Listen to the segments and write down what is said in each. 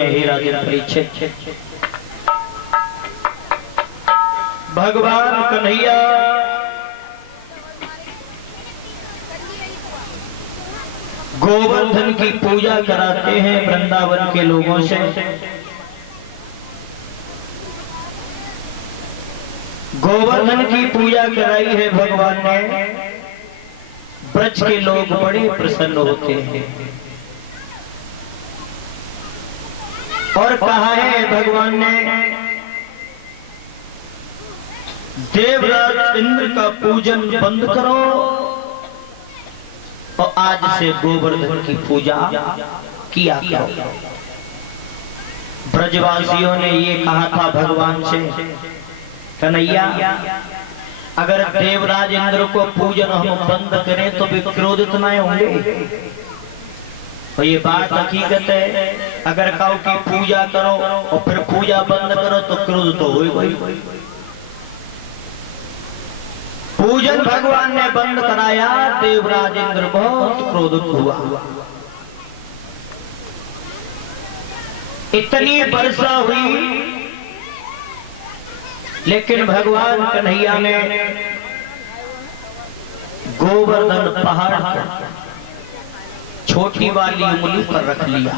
परीक्षित भगवान कन्हैया गोवर्धन की पूजा कराते हैं वृंदावन के लोगों से। गोवर्धन की पूजा कराई है भगवान ने, ब्रज के लोग बड़े प्रसन्न होते हैं। और कहा है भगवान ने, देवराज इंद्र का पूजन बंद करो और आज से गोवर्धन की पूजा किया करो। ब्रजवासियों ने ये कहा था भगवान से, कन्हैया अगर देवराज इंद्र को पूजन हम बंद करें तो भी क्रोधित न होंगे। तो ये बात हकीकत है, अगर कहो कि पूजा करो और फिर पूजा बंद करो तो क्रोध तो होगा। पूजन भगवान ने बंद कराया, देवराज इंद्र बहुत क्रोधित हुआ। इतनी वर्षा हुई लेकिन भगवान कन्हैया ने गोवर्धन पहाड़ पर छोटी वाली उंगली पर रख लिया।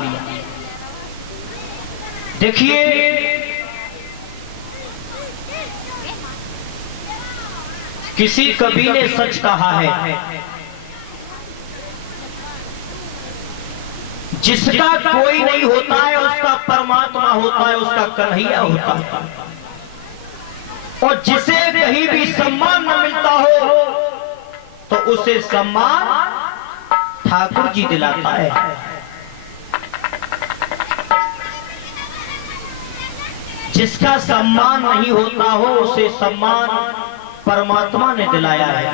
देखिए किसी कवि ने सच कहा है, जिसका कोई नहीं होता है उसका परमात्मा होता है, उसका कन्हैया होता है। और जिसे कहीं भी सम्मान न मिलता हो तो उसे सम्मान ठाकुर जी दिलाता है। जिसका सम्मान नहीं होता हो उसे सम्मान परमात्मा ने दिलाया है।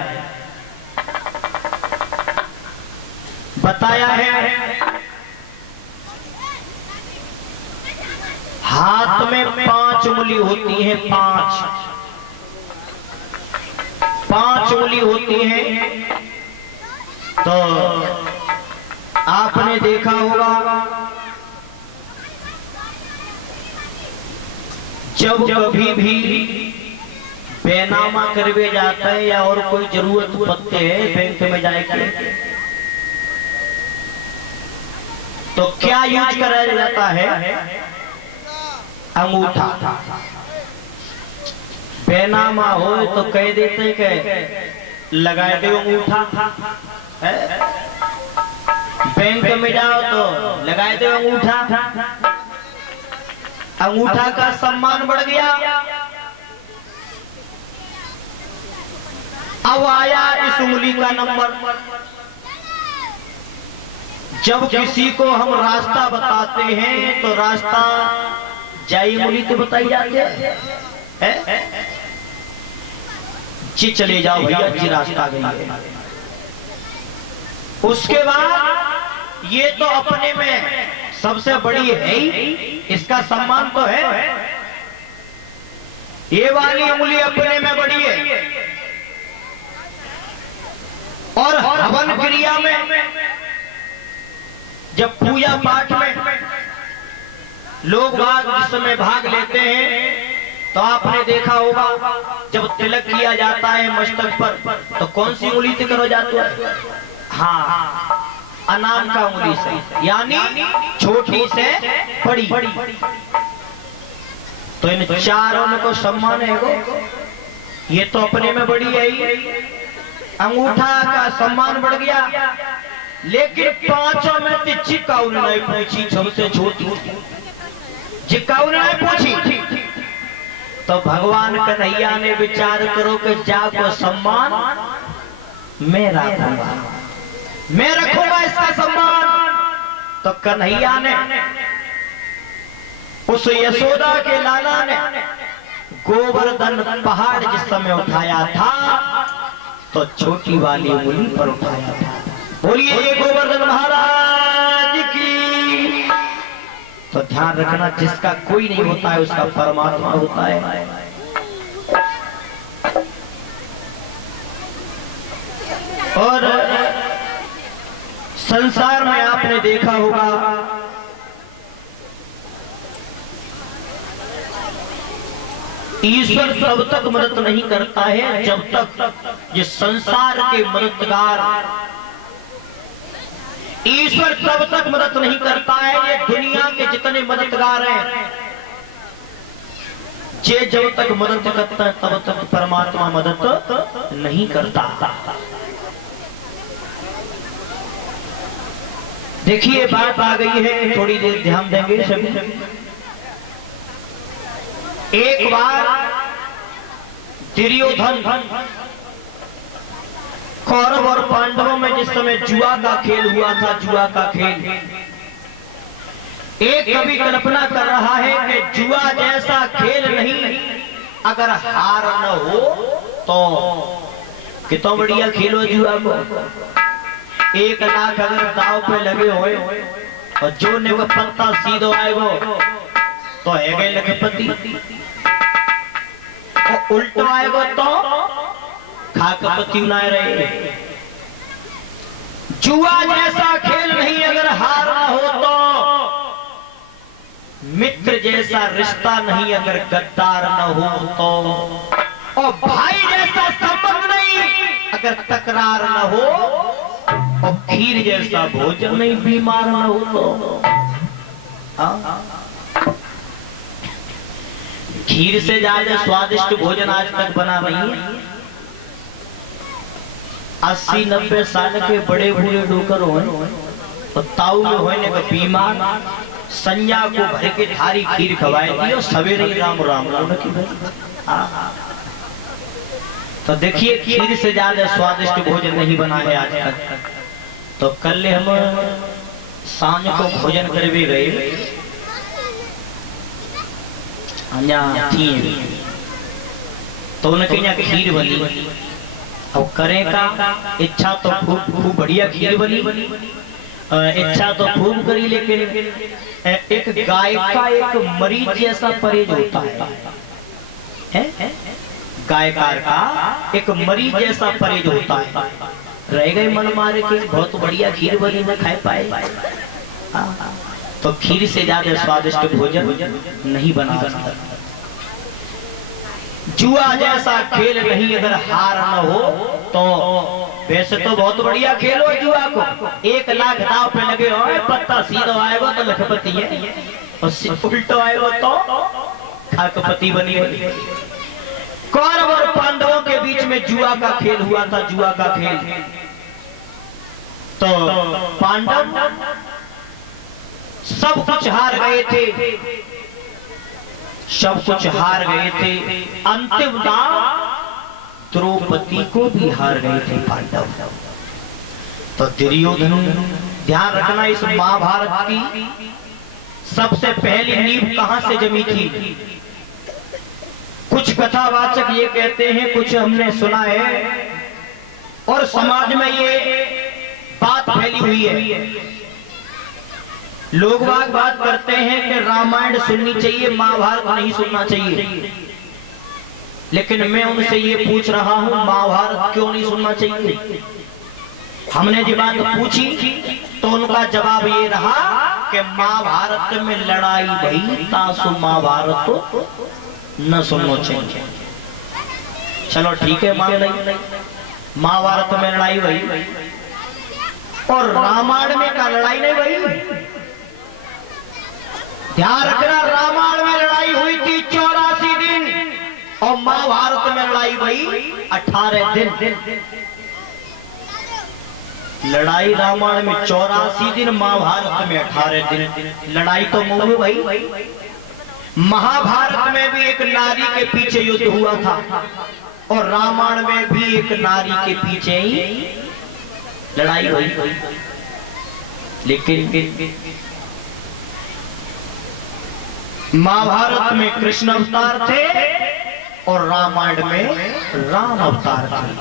बताया है हाथ में 5 उंगली होती है, 5 उंगली होती है। तो आपने देखा होगा जब कभी भी बेनामा करवे जाता है या और कोई जरूरत पड़ते है बैंक में जाके, तो क्या यूज कराया जाता है? अंगूठा। बेनामा हो तो कह देते कि लगा दे अंगूठा, बैंक में जाओ तो लगा दे अंगूठा। अंगूठा का सम्मान बढ़ गया। अब आया इस उंगली का नंबर। जब किसी को हम रास्ता बताते हैं तो रास्ता जाई उंगली तो बताई जाती है, जी चले जाओ भैया जी रास्ता गई है। उसके बाद ये तो अपने में सबसे बड़ी है ही, इसका सम्मान तो है। ये वाली उंगली अपने में बड़ी है। और हवन क्रिया में जब पूजा पाठ में लोग इस समय भाग लेते हैं तो आपने देखा होगा जब तिलक किया जाता है मस्तक पर तो कौन सी उंगली से करो जाती है? हाँ, अनाम का उंगली से, यानी छोटी से बड़ी। तो इन चारों को सम्मान है। ये तो अपने में बड़ी है। अंगूठा का सम्मान बढ़ गया, लेकिन 5 में तो जिकाऊ नहीं पूछी, सबसे छोटी जिकाऊ नहीं पूछी। तो भगवान कन्हैया ने विचार करो कि जाको सम्मान मैं रखूंगा, मैं रखूंगा इसका सम्मान। तो कन्हैया ने उस यशोदा के लाला ने गोवर्धन पहाड़ जिस समय उठाया था तो छोटी वाली उंगली पर उठाया था। बोलिए गोवर्धन महाराज की। तो ध्यान रखना, जिसका कोई नहीं होता है उसका परमात्मा होता है। और संसार में आपने देखा होगा ईश्वर तब तक मदद नहीं करता है जब तक ये संसार के मददगार, ईश्वर तब तक मदद नहीं करता है ये दुनिया के जितने मददगार हैं, जे जब तक मदद करता है तब तक परमात्मा मदद नहीं करता। देखिए बात आ गई है, थोड़ी देर ध्यान देंगे सभी। एक बार दुर्योधन कौरव और पांडवों में जिस समय जुआ का खेल हुआ था, जुआ का खेल, एक कवि कल्पना कर रहा है कि जुआ जैसा खेल नहीं, अगर हार न हो तो कितना बढ़िया खेलो जुआ को। 1 लाख अगर दाव पे लगे हुए और जो ने वो पत्ता सीधो आएगो तो है गए लखपति, और उल्टो आएगो तो खाकपति ना रहे। जुआ जैसा खेल नहीं, अगर हार न हो तो मित्र जैसा रिश्ता नहीं, अगर गद्दार न हो तो, और भाई जैसा संबंध नहीं अगर तकरार न हो, और खीर जैसा भोजन नहीं बीमार न हो तो। खीर से ज्यादा स्वादिष्ट भोजन आज तक बना नहीं है। 80-90 साल के बड़े बूढ़े डोकर हो और ताऊ में होने का बीमार, संज्ञा को भर के थारी खीर खवाए दी और सवेरे ही राम राम राम की। तो देखिए खीर से ज्यादा स्वादिष्ट भोजन नहीं बना है आज तक। तो कल हम सांझ को भोजन कर भी गए, थी तो उनके यहाँ खीर बनी, और करें का इच्छा तो खूब बढ़िया खीर बनी, इच्छा तो खूब करी, लेकिन एक गाय का एक मरीज जैसा परहेज होता है, गायकार का एक मरीज जैसा परहेज होता है। रह गए मन मारे के बहुत बढ़िया खीर बनी न खाए पाए। तो खीर से ज्यादा स्वादिष्ट भोजन नहीं बना सकता। जुआ जैसा खेल नहीं, अगर हार न हो तो, वैसे तो बहुत बढ़िया खेलो जुआ को। 1 लाख दाव पे लगे हो, पत्ता सीधा आएगा तो लखपति है, और उल्टो आएगा तो खाकपति बनी। कौरव और पांडवों के बीच में जुआ का खेल हुआ था, जुआ का खेल। तो पांडव सब कुछ हार गए थे, सब कुछ हार गए थे, अंतिम दांव द्रौपदी को भी हार गए थे पांडव। तो दुर्योधन, ध्यान रखना इस महाभारत की सबसे पहली नींव कहां से जमी थी। कुछ कथावाचक ये कहते हैं, कुछ हमने सुना है और समाज में ये बात फैली हुई है। लोग बात करते हैं कि रामायण सुननी चाहिए, महाभारत नहीं सुनना चाहिए। लेकिन मैं उनसे ये पूछ रहा हूं, महाभारत क्यों नहीं सुनना चाहिए? हमने जब बात पूछी तो उनका जवाब ये रहा कि महाभारत में लड़ाई भई, तासु महाभारत न सुनना चाहिए। चलो ठीक है, मान ली महाभारत में लड़ाई भई, और रामायण में का लड़ाई नहीं भई। ध्यान रखना, रामायण में लड़ाई हुई थी 84 दिन, और महाभारत में लड़ाई भई 18 दिन। लड़ाई रामायण में 84 दिन, महाभारत में 18 दिन। लड़ाई तो मुंह भई। महाभारत में भी एक नारी के पीछे युद्ध हुआ था, और रामायण में भी एक नारी के पीछे ही लड़ाई हुई। लेकिन महाभारत में कृष्ण अवतार थे और रामायण में राम अवतार थे।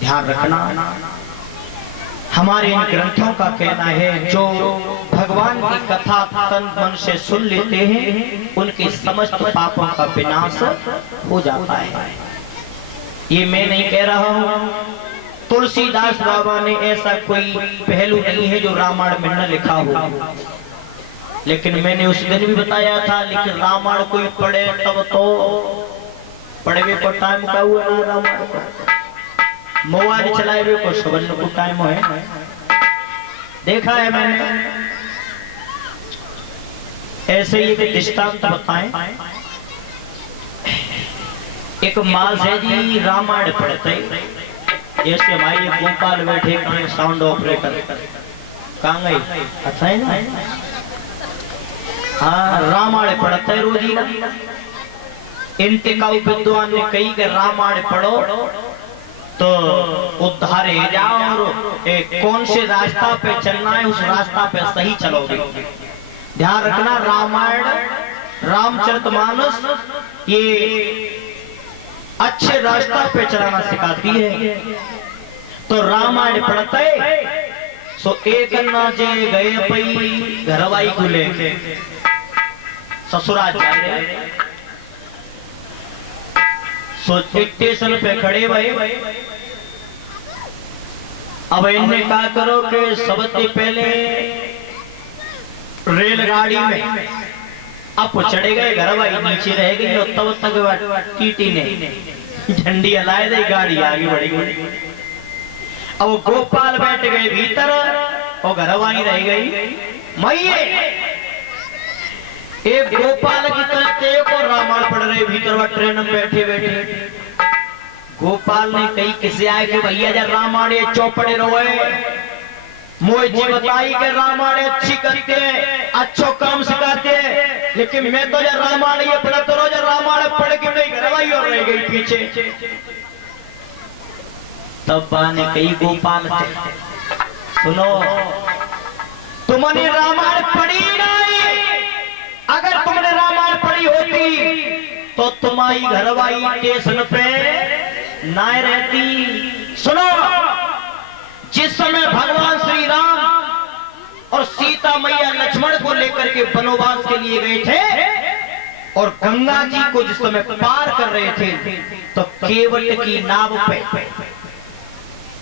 ध्यान रखना, हमारे इन ग्रंथों का कहना है जो भगवान की कथा तन मन से सुन लेते हैं, उनके समस्त पापों का विनाश हो जाता है। ये मैं नहीं कह रहा हूँ, तुलसीदास बाबा ने ऐसा कोई पहलू नहीं है जो रामायण में न लिखा हो। लेकिन मैंने उस दिन भी बताया था, लेकिन रामायण कोई पढ़े तब तो पढ़वे को टाइम का हुआ ना रामायण को, मोबाइल चलाए को सबन को टाइम है। देखा है मैंने ऐसे ही एक दृष्टांत बताएं। एक माल से जी रामायण पढ़ते, जैसे हमारे गोपाल बैठे कहीं साउंड ऑपरेटर कहाँ गई, अच्छा है ना। हाँ, रामायण पढ़ते रोजी ना। इंतकाउ विद्वान ने कही कि रामायण पढ़ो तो उद्धार हो जाओ, और कौन से रास्ता पे चलना है उस रास्ता पे सही चलोगे। ध्यान रखना, रामायण रामचरितमानस ये अच्छे रास्ता पे चलाना सिखाती है। तो रामायण पढ़ते सो एक अन्ना जे गए पई घरवाई को लेके ससुराल जा रहे, सो स्टेशन पे खड़े भाई। अब इन्हें क्या करो कि सबसे पहले रेलगाड़ी में आप चढ़े गए, घरवाई नीचे रह गई, और तब तक टीटी ने झंडी हलाए दे, गाड़ी आगे बढ़ गई। अब गोपाल बैठ गए भीतर और घरवाई रह गई मैये। एक गोपाल की तरफ एक और रामायण पढ़ रहे भीतर ट्रेन में बैठे बैठे। गोपाल ने कही किसे आए कि भैया जब रामायण चौपड़े रोए मोह जी बताई कि रामायण अच्छी करते हैं, अच्छो काम सिखाते हैं, लेकिन मैं तो जब रामायण ये पढ़ता रहो, जब रामायण पढ़ के मेरी घरवाई और रह गई पीछे। तब ने कही गोपाल सुनो, तुमने रामायण पढ़ी नहीं, अगर तुमने रामायण पढ़ी होती तो तुम्हारी घरवाई स्टेशन पे ना रहती। सुनो, जिस समय भगवान श्री राम और सीता मैया लक्ष्मण को लेकर के वनवास के लिए गए थे और गंगा जी को जिस समय पार कर रहे थे, तो केवट की नाव पे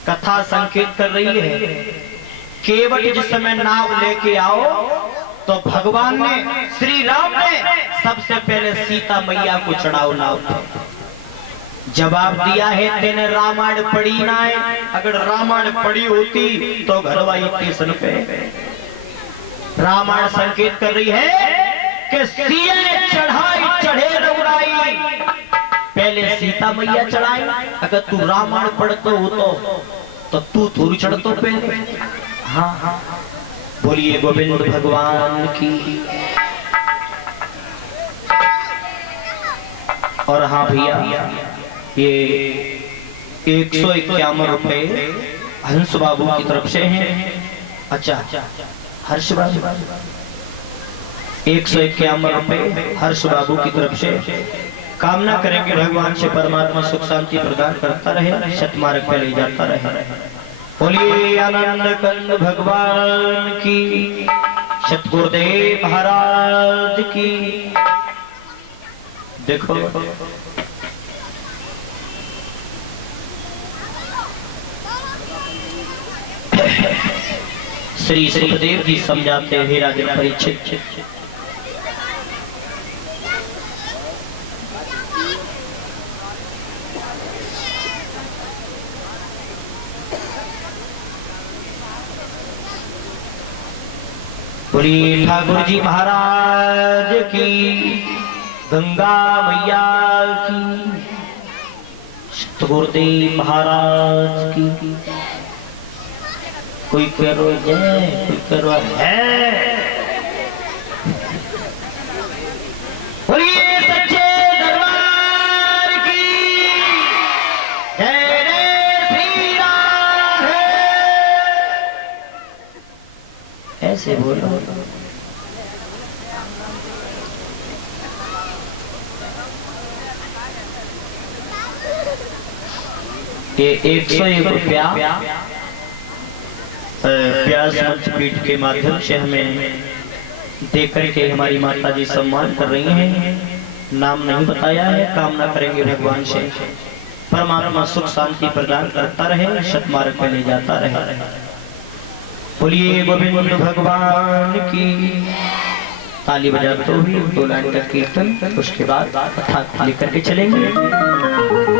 कथा संकेत कर रही है। केवट जिस समय नाव लेके आओ तो भगवान ने श्री राम ने सबसे पहले सीता मैया को चढ़ाओ नाव पे। जवाब दिया है तेने रामायण पढ़ी ना है, अगर रामायण पढ़ी होती तो घरवाई स्टेशन पे। रामायण संकेत कर रही है कि सिया चढ़ाई चढ़े रघुराई, पहले सीता मैया चढ़ाई। अगर तू रामायण पढ़ते हो तो तू थोड़ी चढ़तो पहले। हाँ हाँ, बोलिए गोविंद भगवान की। और हाँ भैया, ये 151 रुपए हंस बाबू की तरफ से हैं। अच्छा, हर्ष बाबू 151 रुपए हर्ष बाबू की तरफ से। कामना करेंगे भगवान से परमात्मा सुख शांति प्रदान करता रहे, सतमार्ग पे ले जाता रहे। बोलिए आनंद कंद भगवान की, सतगुरुदेव महाराज की। देखो श्री सुखदेव जी समझाते हैं राजा परीक्षित, बोलिए ठाकुर जी महाराज की, गंगा मैया की, गुरुदेव महाराज की। कोई करो जय, कोई करो है। बोलिए सच्चे दरबार की जय रे श्री राम है। ऐसे बोलो। ये 101 रुपया प्यास मंच पीठ के माध्यम से हमें देकर के हमारी माता जी सम्मान कर रही हैं। नाम नहीं बताया है, कामना करेंगे भगवान से परमात्मा सुख शांति प्रदान करता रहे, सतमार्ग पे ले जाता रहे। बोलिए गोविंद भगवान की, ताली बजाते हुए 2 लाइन का कीर्तन, उसके बाद कथा लेकर के चलेंगे।